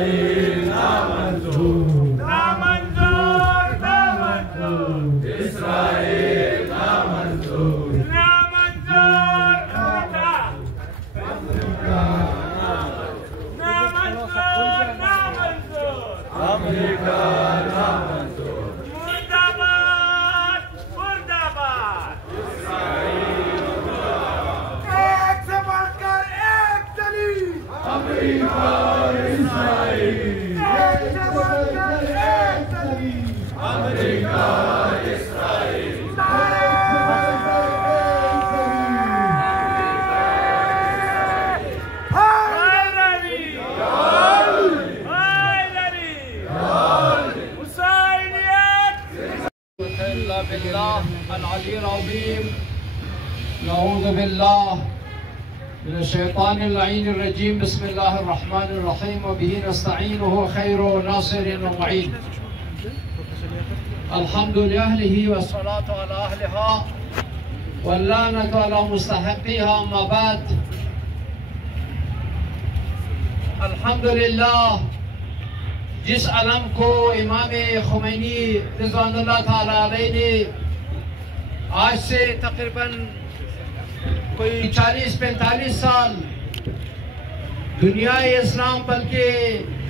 اسرائیل نامنظور، نامنظور نامنظور اسرائیل نامنظور، نامنظور نامنظور نامنظور امریکہ نامنظور، مرد آباد مرد آباد ایک سے بڑھ کر ایک دلیل امریکہ اسرائیل، ایک سے بڑھ کر ایک دلیل امریکہ اسرائیل، بالله العلي العظيم. نعوذ بالله من الشيطان اللعين الرجيم. بسم الله الرحمن الرحيم وبه نستعين وهو خير ناصر ومعين. الحمد لأهله والصلاة على أهلها واللعنة على مستحقيها. أما بعد، الحمد لله جس علم کو امام خمینی رضوان اللہ تعالیٰ علیہ نے آج سے تقریباً کوئی 40-45 سال دنیا اسلام بلکہ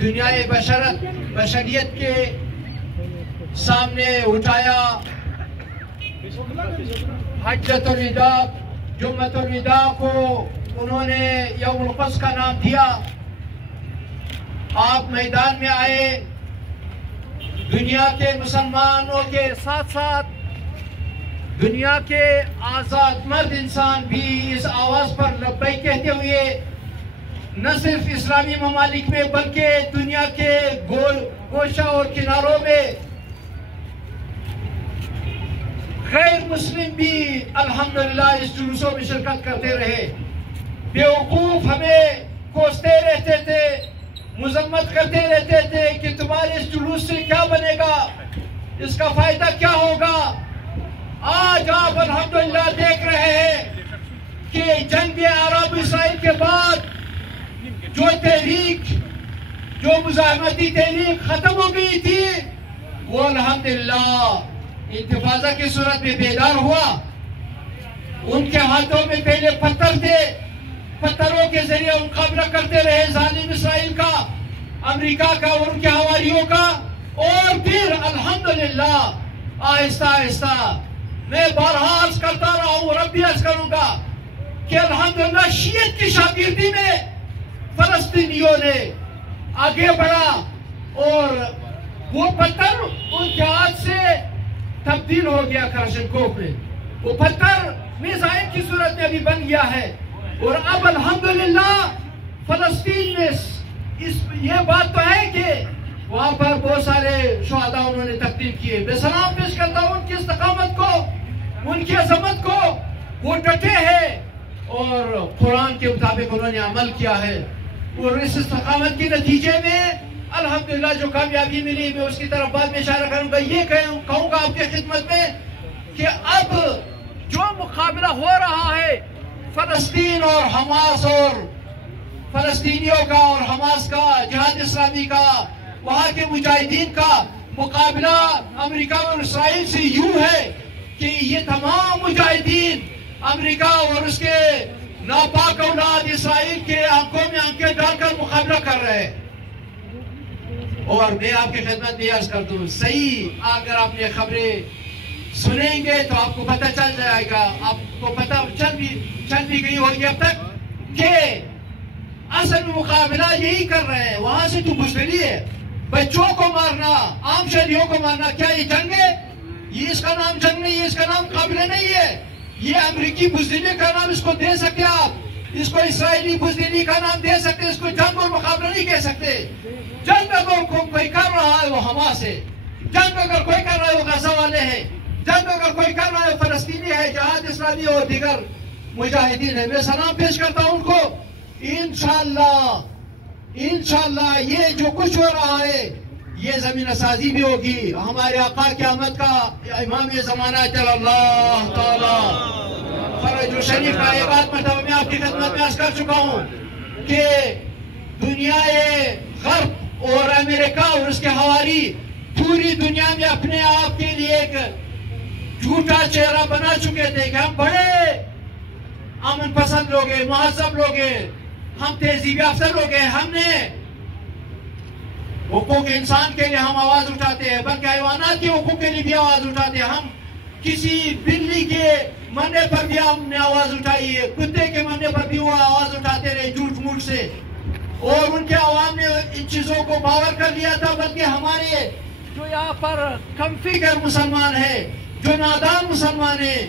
دنیا بشریت کے سامنے اٹھایا، حجۃ الوداع جمعۃ الوداع کو انہوں نے یوم القدس کا نام دیا. آپ میدان میں آئے، دنیا کے مسلمانوں کے ساتھ ساتھ دنیا کے آزاد مرد انسان بھی اس آواز پر لبیک کہتے ہوئے نہ صرف اسلامی ممالک میں بلکہ دنیا کے گوشہ اور کناروں میں غیر مسلم بھی الحمدللہ اس جلوسوں میں شرکت کرتے رہے. بیوقوف ہمیں کوستے رہتے تھے، مذمت کرتے رہتے تھے کہ تمہارے اس جلوس سے کیا بنے گا، اس کا فائدہ کیا ہوگا. آج آپ الحمدللہ دیکھ رہے ہیں کہ جنگ عرب اسرائیل کے بعد جو تحریک، جو مزاحمتی تحریک ختم ہو گئی تھی، وہ الحمدللہ انتفاضہ کی صورت میں بیدار ہوا. ان کے ہاتھوں میں پہلے پتھر تھے، پتھروں کے ذریعے مقابلہ کرتے رہے ظالم اسرائیل کا، امریکہ کا اور ان کے حواریوں کا. اور پھر الحمدللہ آہستہ آہستہ میں بارہا عرض کرتا رہا ہوں، رب بھی عرض کروں گا کہ الحمدللہ شیعت کی شاگردی میں فلسطینیوں نے آگے بڑھا اور وہ پتھر ان کے ہاتھ سے تبدیل ہو گیا کرشنکوف میں. وہ پتھر میزائل کی صورت میں ابھی بن گیا ہے. اور اب الحمدللہ فلسطین میں یہ بات تو ہے کہ وہاں پر بہت سارے شہداء انہوں نے تقدیم کیے. میں سلام پیش کرتا ہوں ان کی استقامت کو، ان کی عظمت کو. وہ ڈٹے ہیں اور قرآن کے مطابق انہوں نے عمل کیا ہے. اور اس استقامت کے نتیجے میں الحمدللہ جو کامیابی ملی، میں اس کی طرف بعد میں اشارہ کروں گا. یہ کہوں گا آپ کی خدمت میں کہ اب جو مقابلہ ہو رہا ہے فلسطین اور حماس اور فلسطینیوں کا اور حماس کا، جہاد اسلامی کا، وہاں کے مجاہدین کا مقابلہ امریکہ اور اسرائیل سے یوں ہے کہ یہ تمام مجاہدین امریکہ اور اس کے ناپاک اولاد اسرائیل کے آنکھوں میں آنکھیں ڈال کر مقابلہ کر رہے ہیں. اور میں آپ کی خدمت میں عرض کر دوں، صحیح اگر آپ نے خبریں سنیں گے تو آپ کو پتہ چل جائے گا، آپ کو پتہ چل بھی گئی ہوگی اب تک کہ اصل مقابلہ یہی کر رہے ہیں. وہاں سے تو بزدلی ہے، بچوں کو مارنا، عام شہریوں کو مارنا. کیا یہ جنگ ہے؟ یہ اس کا نام جنگ نہیں ہے، اس کا نام مقابلہ نہیں ہے. یہ امریکی بزدلی کا نام اس کو دے سکتے آپ، اس کو اسرائیلی بزدلی کا نام دے سکتے، اس کو جنگ اور مقابلہ نہیں کہہ سکتے. جنگ اگر کوئی کر رہا ہے وہ حماس ہے، جنگ اگر کوئی کر رہا ہے وہ غزہ والے ہیں، جنگ اگر کوئی کر رہا ہے فلسطینی ہے، جہاد اسلامی اور دیگر مجاہدین ہے. میں سلام پیش کرتا ہوں ان کو. انشاءاللہ یہ جو کچھ ہو رہا ہے یہ زمین سازی بھی ہوگی. ہمارے آقا کی آمد کا امام زمانہ چل اللہ تعالی فرج شریف کا ایک بات مرتبہ میں آپ کی خدمت میں عرض کر چکا ہوں کہ دنیا غرب امریکہ اور اس کے حواری پوری دنیا میں اپنے آپ کے لیے ایک جھوٹا چہرہ بنا چکے تھے کہ ہم بڑے امن پسند لوگ ہیں، مہذب لوگ ہیں، ہم تہذیب یافتہ لوگ ہیں، ہم نے حقوق انسان کے لیے ہم آواز اٹھاتے ہیں، بلکہ حیوانات کے حقوق کے لیے بھی آواز اٹھاتے ہیں، ہم کسی بلی کے مرنے پر بھی ہم نے آواز اٹھائی ہے، کتے کے مرنے پر بھی وہ آواز اٹھاتے رہے جھوٹ موٹ سے، اور ان کے عوام نے ان چیزوں کو باور کر لیا تھا۔ بلکہ ہمارے جو یہاں پر کم فکر مسلمان ہیں، جو نادان مسلمان ہیں،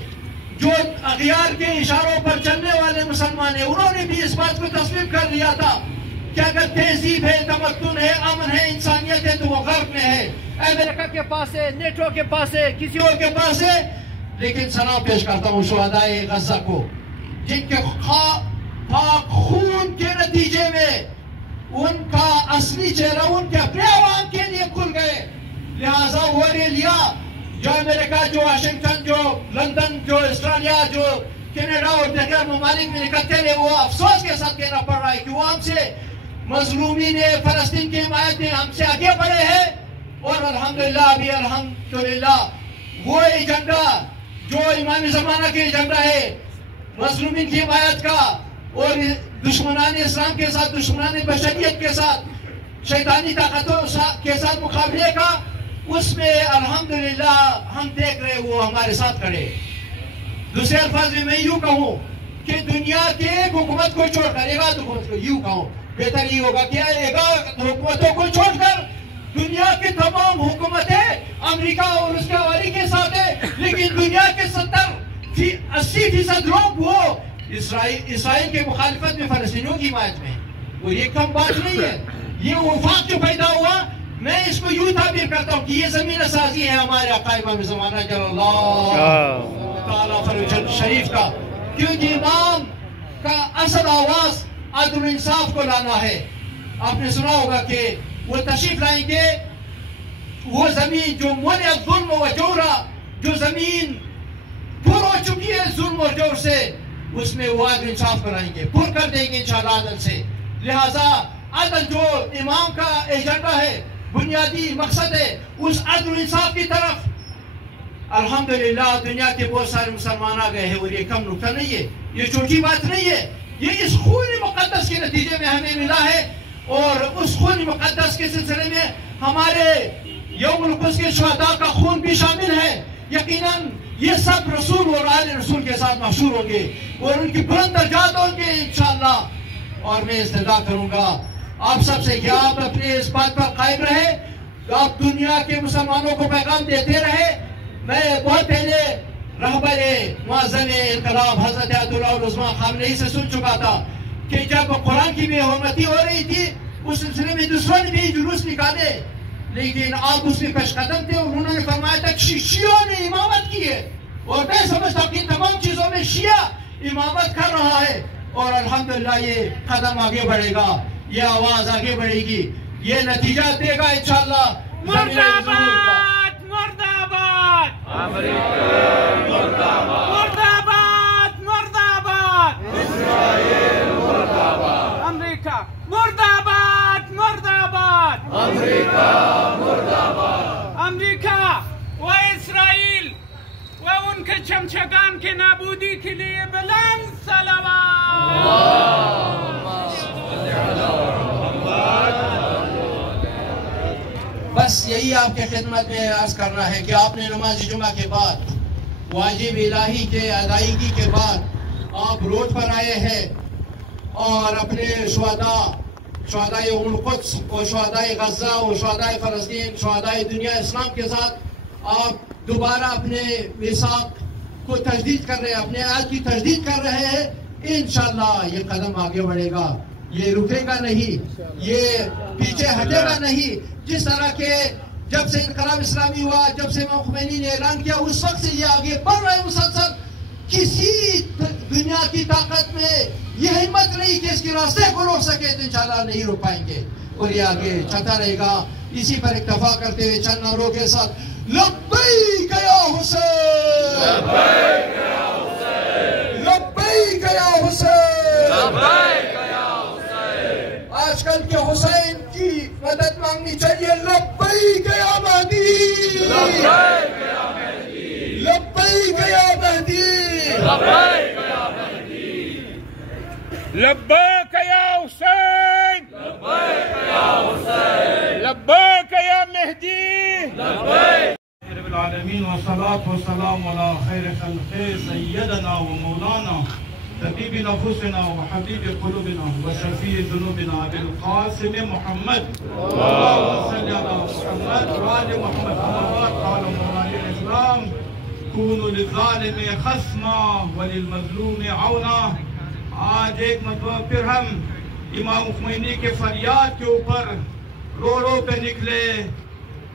جو اغیار کے اشاروں پر چلنے والے مسلمان ہیں، انہوں نے بھی اس بات کو تسلیم کر لیا تھا کہ اگر تہذیب ہے، تمدن ہے، امن ہے، انسانیت ہے تو وہ غرب میں ہے، امریکہ کے پاس ہے، نیٹو کے پاس ہے، کسی اور کے پاس ہے۔ لیکن سلام پیش کرتا ہوں شہدائے غزہ کو، جن کے پاک خون کے نتیجے میں ان کا اصلی چہرہ ان کے اپنے عوام کے لیے کھل گئے۔ لہٰذا وہ ریلیہ جو امریکہ، جو واشنگٹن، جو لندن، جو اسٹریلیا، جو کینیڈا اور دیگر ممالک میں نکلتے ہیں، وہ افسوس کے ساتھ کہنا پڑ رہا ہے کہ وہ ہم سے مظلومین فلسطین کی حمایت میں ہم سے آگے بڑھے ہیں، اور الحمدللہ ابھی الحمدللہ وہ ایجنڈا جو امام زمانہ کے ایجنڈا ہے مظلومین کی حمایت کا اور دشمنان اسلام کے ساتھ، دشمنان بشریت کے ساتھ، شیطانی طاقتوں کے ساتھ مقابلے کا، اس میں الحمدللہ ہم دیکھ رہے وہ ہمارے ساتھ کھڑے۔ دوسرے الفاظ میں یوں کہوں کہ دنیا کے ایک حکومت کو چھوڑ کر، ایک آدھ حکومت کو، یوں کہوں بہتر یہ ہوگا کہ ایک آدھ حکومتوں کو چھوڑ کر دنیا کی تمام حکومتیں امریکہ اور اس کے حوالی کے ساتھ ہیں، لیکن دنیا کے 80% لوگ وہ اسرائیل کے مخالفت میں، فلسطینیوں کی حمایت میں، اور یہ کم بات نہیں ہے۔ یہ وفاق جو پیدا ہوا، میں اس کو یوں تعبیر کرتا ہوں کہ یہ زمین سازی ہے ہمارے آقا امام زمانہ جل اللہ تعالیٰ فرج شریف کا، کیونکہ امام کا اصل آواز عدل و انصاف کو لانا ہے۔ آپ نے سنا ہوگا کہ وہ تشریف لائیں گے، وہ زمین جو ملئت ظلم و جورا، جو زمین پر ہو چکی ہے ظلم اور جور سے، اس میں وہ عدل انصاف کرائیں گے، پر کر دیں گے انشاءاللہ عدل سے۔ لہٰذا عدل جو امام کا ایجنڈا ہے، بنیادی مقصد ہے، اس عدل و انصاف کی طرف الحمدللہ دنیا کے بہت سارے مسلمان آ گئے ہیں، اور یہ کم نکتہ نہیں ہے، یہ چھوٹی بات نہیں ہے، یہ اس خون مقدس کے نتیجے میں ہمیں ملا ہے، اور اس خون مقدس کے سلسلے میں ہمارے یوم القدس کے شہداء کا خون بھی شامل ہے۔ یقیناً یہ سب رسول اور آل رسول کے ساتھ محشور ہوں گے، اور ان کی بلند درجات ہوں گے انشاءاللہ۔ اور میں استدعا کروں گا آپ سب سے کہ آپ اپنے اس بات پر قائم رہے، آپ دنیا کے مسلمانوں کو پیغام دیتے رہے۔ میں بہت پہلے رہبر معظم انقلاب حضرت عبد اللہ العظمیٰ خامنئی سے سن چکا تھا کہ جب قرآن کی بے حرمتی ہو رہی تھی، اس سلسلے میں دوسروں نے بھی جلوس نکالے، لیکن آپ اس میں پیش قدم تھے، اور انہوں نے فرمایا تھا کہ شیعوں نے امامت کی ہے، اور میں سمجھتا ہوں کہ تمام چیزوں میں شیعہ امامت کر رہا ہے، اور الحمدللہ یہ قدم آگے بڑھے گا، یہ آواز آگے بڑھے گی، یہ نتیجہ دے گا انشاءاللہ۔ مرد آباد، مرد آباد، مرد آباد، مرد آباد، اسرائیل مرد آباد، امریکہ مرد آباد، مرد آباد، امریکہ مرد آباد، امریکہ و اسرائیل و ان کے چمچگان کے نابودی کے لیے بلند صلوات۔ بس یہی آپ کے خدمت میں عرض کرنا ہے کہ آپ نے نماز جمعہ کے بعد، واجب الہی کے ادائیگی کے بعد آپ روڈ پر آئے ہیں، اور اپنے شہدائے ام القدس اور شہدائے غزہ اور شہدائے فلسطین، شہدائے دنیا اسلام کے ساتھ آپ دوبارہ اپنے میثاق کو تجدید کر رہے ہیں، اپنے عہد کی تجدید کر رہے ہیں۔ انشاءاللہ یہ قدم آگے بڑھے گا، یہ رکے گا نہیں، یہ پیچھے ہٹے گا نہیں۔ جس طرح کے جب سے انقلاب اسلامی ہوا، جب سے امام خمینی نے اعلان کیا، اس وقت سے یہ آگے بڑھ رہے مسلسل، کسی دنیا کی طاقت میں یہ ہمت نہیں کہ اس کے راستے کو روک سکے، تو انشاءاللہ نہیں روک پائیں گے، اور یہ آگے چلتا رہے گا۔ اسی پر اکتفا کرتے ہوئے چند نعروں کے ساتھ لبیک یا حسین، لبیک یا حسین، لبیک یا حسین، لبیک یا حسین۔ آج آج کل کے حسین کی مدد مانگنی چاہیے. لبیک یا مہدی، لبیک یا مہدی، لبیک یا حسین، لبیک یا مہدی. رب العالمین والصلاة والسلام على خیر خلق سیدنا و مولانا طبیب نفوسنا و حبیب قلوبنا و شفیع ذنوبنا بالقاسم محمد اللهم صل على محمد و آل محمد. قال مولانا الاسلام کونوا للظالم خصما وللمظلوم عونا. آج ایک مرتبہ پھر ہم امام خمینی کے فریاد کے اوپر رو رو پہ نکلے.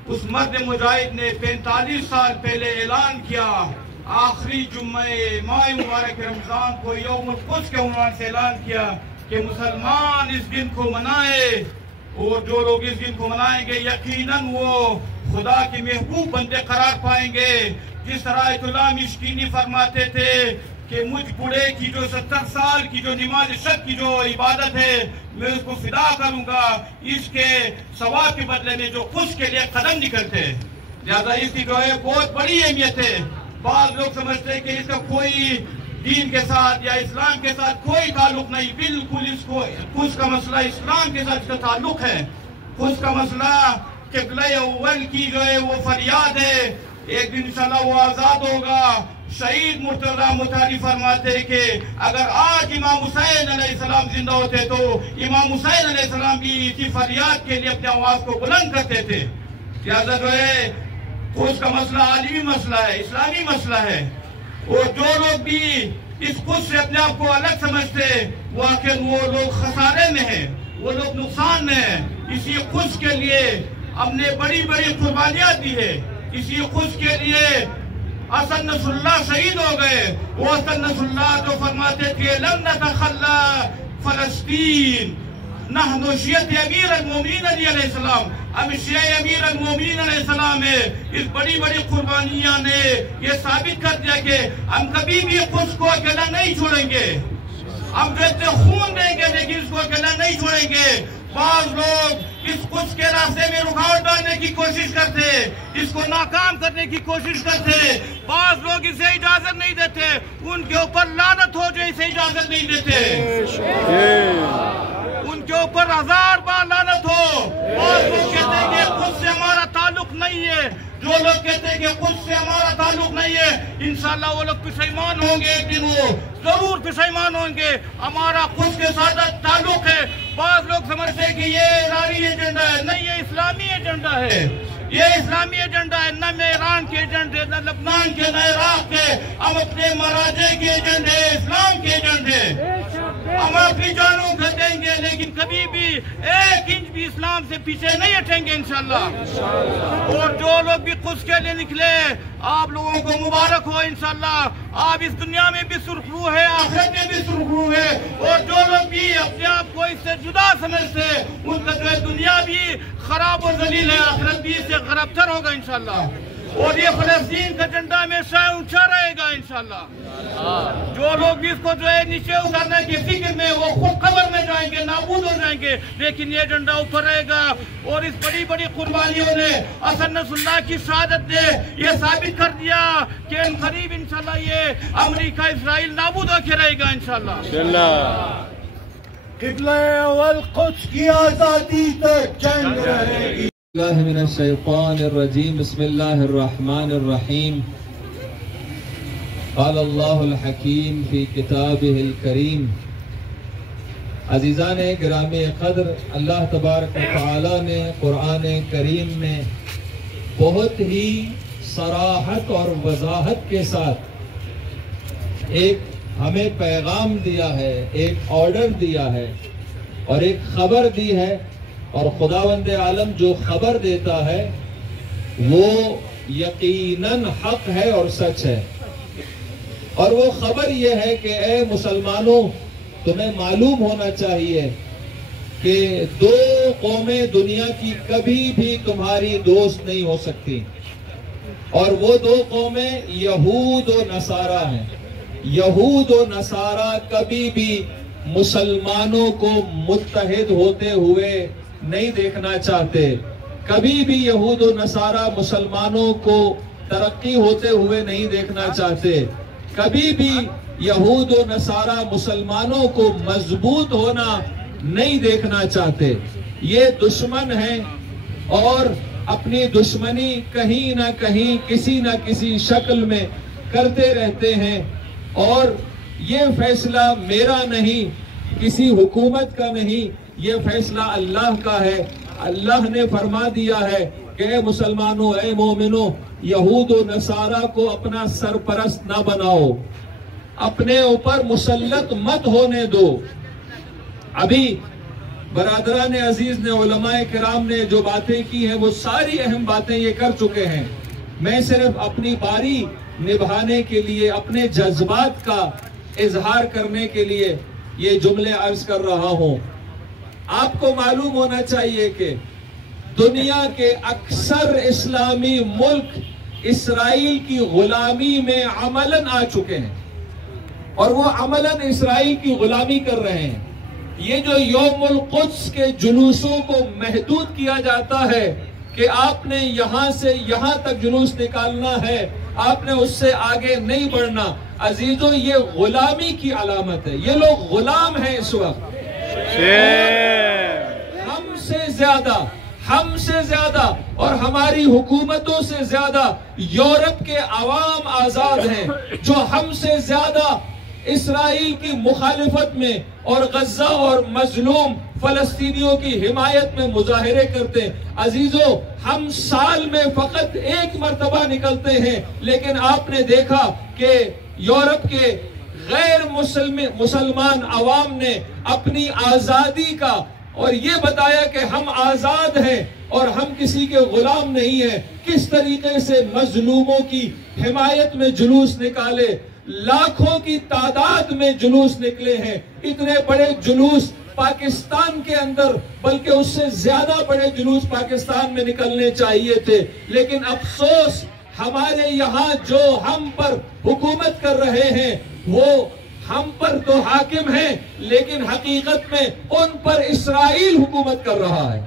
اس مرد مجاہد نے 45 سال پہلے اعلان کیا، آخری جمعہ ماہ مبارک رمضان کو یوم القدس کے عنوان سے اعلان کیا کہ مسلمان اس دن کو منائے، اور جو لوگ اس دن کو منائیں گے یقیناً وہ خدا کے محبوب بندے قرار پائیں گے. جس طرح آیت اللہ مشکینی فرماتے تھے کہ مجھ بڑے کی جو 70 سال کی جو نماز شب کی جو عبادت ہے میں اس کو فدا کروں گا اس کے ثواب کے بدلے میں جو خود کے لیے قدم نکلتے. لہذا اس کی جو ہے بہت بڑی اہمیت ہے. بعض لوگ سمجھتے ہیں کہ اس کا کوئی دین کے ساتھ یا اسلام کے ساتھ کوئی تعلق نہیں. بالکل اس کو خود کا مسئلہ اسلام کے ساتھ اس کا تعلق ہے. خود کا مسئلہ قبلہ اول کی جو ہے وہ فریاد ہے. ایک دن انشاءاللہ وہ آزاد ہوگا. شہید مرتضی مطہری فرماتے کہ اگر آج امام حسین علیہ السلام زندہ ہوتے تو امام حسین علیہ السلام بھی اسی فریاد کے لیے اپنے آواز کو بلند کرتے تھے. لہذا جو ہے خود کا مسئلہ عالمی مسئلہ ہے، اسلامی مسئلہ ہے. اور جو لوگ بھی اس خود سے اپنے آپ کو الگ سمجھتے واقعی وہ لوگ خسارے میں ہیں، وہ لوگ نقصان میں ہیں. اسی خود کے لیے ہم نے بڑی بڑی قربانیاں دی ہے. اسی خود کے لیے حسن نصر اللہ شہید ہو گئے. وہ حسن نصر اللہ جو فرماتے تھے لم نتخلى فلسطین نحن شیعت امیر المومنین علیہ السلام. ہم شیعہ امیر المومنین علیہ السلام ہے. اس بڑی بڑی قربانیاں نے یہ ثابت کر دیا کہ ہم کبھی بھی خود کو اکیلا نہیں چھوڑیں گے. ہم جتنے خون دیں گے لیکن اس کو اکیلا نہیں چھوڑیں گے. بعض لوگ اس خود کے راستے میں رکاوٹ ڈالنے کی کوشش کرتے، اس کو ناکام کرنے کی کوشش کرتے. بعض لوگ اسے اجازت نہیں دیتے. ان کے اوپر لعنت ہو جو اسے اجازت نہیں دیتے. ان کے اوپر 1000 بار لعنت ہو. بعض لوگ کہتے ہیں کہ خود سے ہمارا تعلق نہیں ہے. جو لوگ کہتے ہیں کہ خود سے ہمارا تعلق نہیں ہے انشاءاللہ وہ لوگ پشیمان ہوں گے. ایک دن وہ ضرور پشیمان ہوں گے. ہمارا خود کے ساتھ تعلق ہے. بعض لوگ سمجھتے ہیں کہ یہ ایرانی ایجنڈا ہے. نہیں، یہ اسلامی ایجنڈا ہے. یہ اسلامی ایجنڈا ہے. نہ میں ایران کے ایجنڈے، نہ لبنان کے، نہ عراق کے. ہم اپنے مراجع کے ایجنڈے، اسلام کے ایجنڈے. ہم اپنی جانوں کو دیں گے لیکن کبھی بھی 1 انچ بھی اسلام سے پیچھے نہیں ہٹیں گے انشاءاللہ. اور جو لوگ بھی قدس کے لیے نکلے آپ لوگوں کو مبارک ہو انشاءاللہ. آپ اس دنیا میں بھی سرخرو ہے، آخرت میں بھی سرخرو ہے. اور جو لوگ بھی اپنے آپ کو اس سے جدا سمجھتے ان کا جو ہے دنیا بھی خراب و ذلیل ہے، آخرت بھی اس سے خراب تر ہوگا انشاءاللہ. اور یہ فلسطین کا جھنڈا ہمیشہ اونچا رہے گا انشاءاللہ. جو لوگ بھی اس کو جو ہے نیچے اتارنے کی فکر میں وہ خود قبر میں جائیں گے، نابود ہو جائیں گے. لیکن یہ جھنڈا اوپر رہے گا. اور اس بڑی بڑی قربانیوں نے حسن نصر اللہ کی شہادت نے یہ ثابت کر دیا کہ ان قریب انشاءاللہ یہ امریکہ اسرائیل نابود ہو کے رہے گا انشاءاللہ. قبلہ اول قدس کی آزادی تک جنگ رہے گی. اللہ من الشیطان الرجیم. بسم اللہ الرحمن الرحیم. قال اللہ الحکیم فی کتابہ الکریم. عزیزان گرامی قدر، اللہ تبارک و تعالی نے قرآن کریم میں بہت ہی صراحت اور وضاحت کے ساتھ ایک ہمیں پیغام دیا ہے، ایک آرڈر دیا ہے اور ایک خبر دی ہے. اور خداوند عالم جو خبر دیتا ہے وہ یقیناً حق ہے اور سچ ہے. اور وہ خبر یہ ہے کہ اے مسلمانوں، تمہیں معلوم ہونا چاہیے کہ 2 قومیں دنیا کی کبھی بھی تمہاری دوست نہیں ہو سکتی. اور وہ 2 قومیں یہود و نصارہ ہیں. یہود و نصارہ کبھی بھی مسلمانوں کو متحد ہوتے ہوئے نہیں دیکھنا چاہتے، کبھی بھی یہود و نصارہ مسلمانوں کو ترقی ہوتے ہوئے نہیں دیکھنا چاہتے، کبھی بھی یہود و نصارہ مسلمانوں کو مضبوط ہونا نہیں دیکھنا چاہتے۔ یہ دشمن ہیں اور اپنی دشمنی کہیں نہ کہیں کسی نہ کسی شکل میں کرتے رہتے ہیں، اور یہ فیصلہ میرا نہیں، کسی حکومت کا نہیں، یہ فیصلہ اللہ کا ہے۔ اللہ نے فرما دیا ہے کہ اے مسلمانوں، اے مومنوں، یہود و نصارہ کو اپنا سرپرست نہ بناؤ، اپنے اوپر مسلط مت ہونے دو۔ ابھی برادران عزیز نے، علماء کرام نے جو باتیں کی ہیں وہ ساری اہم باتیں یہ کر چکے ہیں۔ میں صرف اپنی باری نبھانے کے لیے، اپنے جذبات کا اظہار کرنے کے لیے یہ جملے عرض کر رہا ہوں۔ آپ کو معلوم ہونا چاہیے کہ دنیا کے اکثر اسلامی ملک اسرائیل کی غلامی میں عملاً آ چکے ہیں، اور وہ عملاً اسرائیل کی غلامی کر رہے ہیں۔ یہ جو یوم القدس کے جلوسوں کو محدود کیا جاتا ہے کہ آپ نے یہاں سے یہاں تک جلوس نکالنا ہے، آپ نے اس سے آگے نہیں بڑھنا، عزیزوں یہ غلامی کی علامت ہے۔ یہ لوگ غلام ہیں اس وقت، ہم سے زیادہ اور ہماری حکومتوں سے زیادہ یورپ کے عوام آزاد ہیں، جو ہم سے زیادہ اسرائیل کی مخالفت میں اور غزہ اور مظلوم فلسطینیوں کی حمایت میں مظاہرے کرتے ہیں۔ عزیزوں، ہم سال میں فقط ایک مرتبہ نکلتے ہیں، لیکن آپ نے دیکھا کہ یورپ کے غیر مسلمان عوام نے اپنی آزادی کا اور یہ بتایا کہ ہم آزاد ہیں اور ہم کسی کے غلام نہیں ہیں، کس طریقے سے مظلوموں کی حمایت میں جلوس نکالے، لاکھوں کی تعداد میں جلوس نکلے ہیں۔ اتنے بڑے جلوس پاکستان کے اندر، بلکہ اس سے زیادہ بڑے جلوس پاکستان میں نکلنے چاہیے تھے، لیکن افسوس ہمارے یہاں جو ہم پر حکومت کر رہے ہیں وہ ہم پر تو حاکم ہیں، لیکن حقیقت میں ان پر اسرائیل حکومت کر رہا ہے۔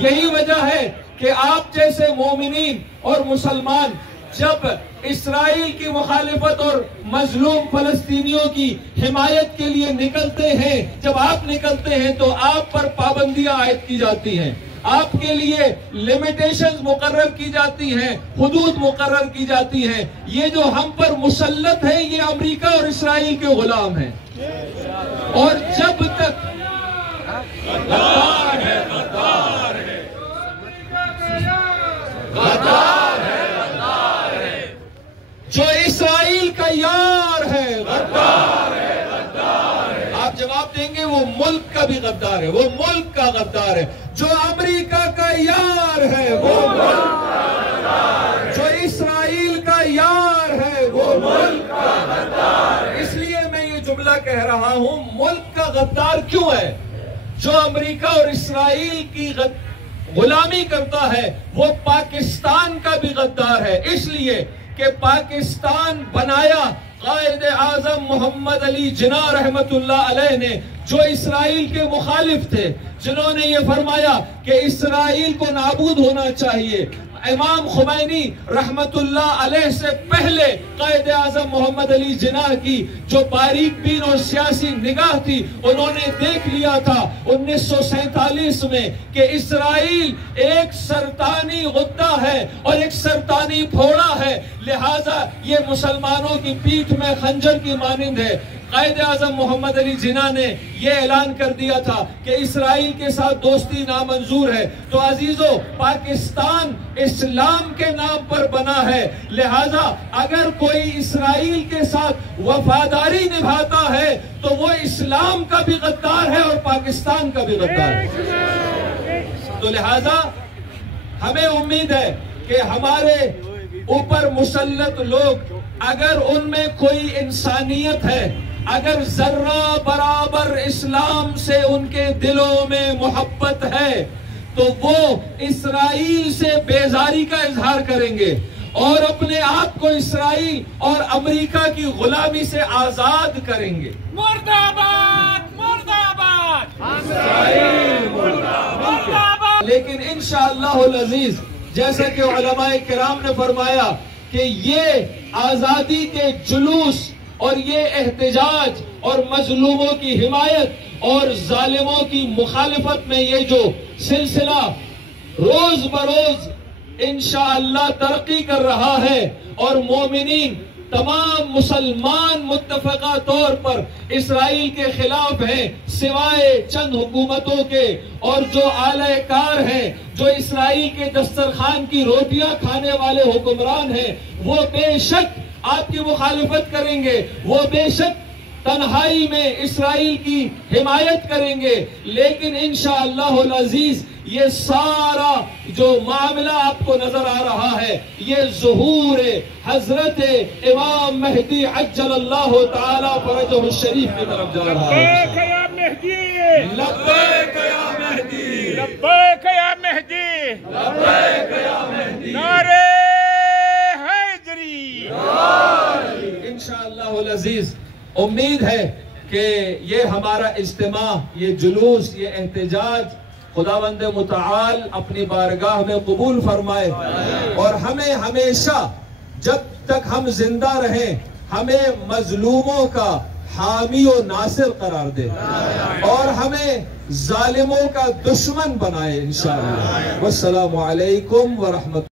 یہی وجہ ہے کہ آپ جیسے مومنین اور مسلمان جب اسرائیل کی مخالفت اور مظلوم فلسطینیوں کی حمایت کے لیے نکلتے ہیں، جب آپ نکلتے ہیں تو آپ پر پابندیاں عائد کی جاتی ہیں، آپ کے لیے لیمیٹیشنز مقرر کی جاتی ہیں، حدود مقرر کی جاتی ہیں۔ یہ جو ہم پر مسلط ہے یہ امریکہ اور اسرائیل کے غلام ہیں، اور جب تک غدار ہے جو اسرائیل کا یار ہے غدار ہے، آپ جواب دیں گے وہ ملک کا بھی غدار ہے، وہ ملک کا غدار ہے۔ جو امریکہ کا یار ہے وہ ملک کا غدار ہے، جو اسرائیل کا یار ہے وہ ملک کا غدار ہے۔ اس لیے میں یہ جملہ کہہ رہا ہوں، ملک کا غدار کیوں ہے؟ جو امریکہ اور اسرائیل کی غلامی کرتا ہے وہ پاکستان کا بھی غدار ہے، اس لیے کہ پاکستان بنایا قائد اعظم محمد علی جناح رحمت اللہ علیہ نے، جو اسرائیل کے مخالف تھے، جنہوں نے یہ فرمایا کہ اسرائیل کو نابود ہونا چاہیے۔ امام خمینی رحمت اللہ علیہ سے پہلے قائد اعظم محمد علی جناح کی جو باریک بین اور سیاسی نگاہ تھی، انہوں نے دیکھ لیا تھا 1947 میں کہ اسرائیل ایک سرطانی غدہ ہے اور ایک سرطانی پھوڑا ہے، لہٰذا یہ مسلمانوں کی پیٹھ میں خنجر کی مانند ہے۔ قائد اعظم محمد علی جناح نے یہ اعلان کر دیا تھا کہ اسرائیل کے ساتھ دوستی نامنظور ہے۔ تو عزیزو، پاکستان اسلام کے نام پر بنا ہے، لہٰذا اگر کوئی اسرائیل کے ساتھ وفاداری نبھاتا ہے تو وہ اسلام کا بھی غدار ہے اور پاکستان کا بھی غدار ہے۔ تو لہٰذا ہمیں امید ہے کہ ہمارے اوپر مسلط لوگ، اگر ان میں کوئی انسانیت ہے، اگر ذرہ برابر اسلام سے ان کے دلوں میں محبت ہے، تو وہ اسرائیل سے بیزاری کا اظہار کریں گے، اور اپنے آپ کو اسرائیل اور امریکہ کی غلامی سے آزاد کریں گے۔ مرد آباد، مرد آباد، لیکن انشاءاللہ العزیز جیسا کہ علماء کرام نے فرمایا کہ یہ آزادی کے جلوس اور یہ احتجاج اور مظلوموں کی حمایت اور ظالموں کی مخالفت میں یہ جو سلسلہ روز بروز انشاءاللہ ترقی کر رہا ہے اور مومنین تمام مسلمان متفقہ طور پر اسرائیل کے خلاف ہیں سوائے چند حکومتوں کے، اور جو اعلی کار ہیں، جو اسرائیل کے دسترخوان کی روٹیاں کھانے والے حکمران ہیں، وہ بے شک آپ کی مخالفت کریں گے، وہ بے شک تنہائی میں اسرائیل کی حمایت کریں گے، لیکن انشاءاللہ العزیز یہ سارا جو معاملہ آپ کو نظر آ رہا ہے یہ ظہور حضرت امام مہدی عجل اللہ تعالی فرجہ الشریف کی طرف جا رہا ہے۔ لبیک یا مہدی، لبیک یا مہدی، لبیک یا مہدی، لبیک یا مہدی، نعرہ حیدری۔ انشاءاللہ العزیز امید ہے کہ یہ ہمارا اجتماع، یہ جلوس، یہ احتجاج خداوند متعال اپنی بارگاہ میں قبول فرمائے اور ہمیں ہمیشہ جب تک ہم زندہ رہیں ہمیں مظلوموں کا حامی و ناصر قرار دے اور ہمیں ظالموں کا دشمن بنائے انشاءاللہ۔ والسلام علیکم ورحمۃ